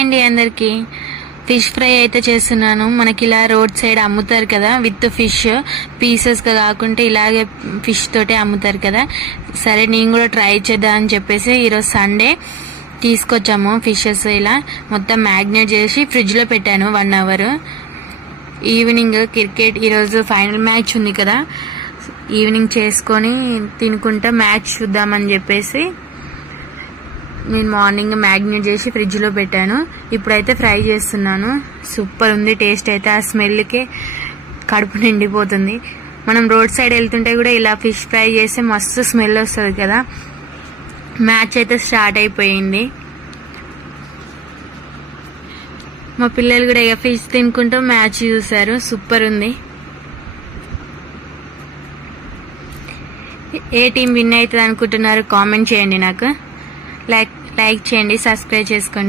అండి అందరికీ. Fish fry అయితే చేస్తున్నాను. మనకి ఇలా రోడ్ సైడ్ అమ్ముతారు కదా, విత్ ఫిష్ పీసెస్గా కాకుండా ఇలాగే ఫిష్ తోటే అమ్ముతారు కదా. సరే నేను కూడా ట్రై చేద్దాం అని చెప్పేసి ఈరోజు సండే తీసుకొచ్చాము ఫిషెస్. ఇలా మొత్తం మ్యాగ్నేట్ చేసి ఫ్రిడ్జ్లో పెట్టాను 1 అవర్. ఈవినింగ్ క్రికెట్ ఈరోజు ఫైనల్ మ్యాచ్ ఉంది కదా, ఈవినింగ్ చేసుకొని తినుకుంటా మ్యాచ్ చూద్దామని చెప్పేసి నేను మార్నింగ్ మ్యాగ్నేట్ చేసి ఫ్రిడ్జ్లో పెట్టాను. ఇప్పుడైతే ఫ్రై చేస్తున్నాను. సూపర్ ఉంది టేస్ట్ అయితే. ఆ స్మెల్కే కడుపు నిండిపోతుంది. మనం రోడ్ సైడ్ వెళ్తుంటే కూడా ఇలా ఫిష్ ఫ్రై చేస్తే మస్తు స్మెల్ వస్తుంది కదా. మ్యాచ్ అయితే స్టార్ట్ అయిపోయింది. మా పిల్లలు కూడా ఇక ఫిష్ తినుకుంటూ మ్యాచ్ చూసారు. సూపర్ ఉంది. ఏ టీం విన్ అవుతుంది అనుకుంటున్నారు కామెంట్ చేయండి. నాకు లైక్ చేయండి, సబ్స్క్రైబ్ చేసుకోండి.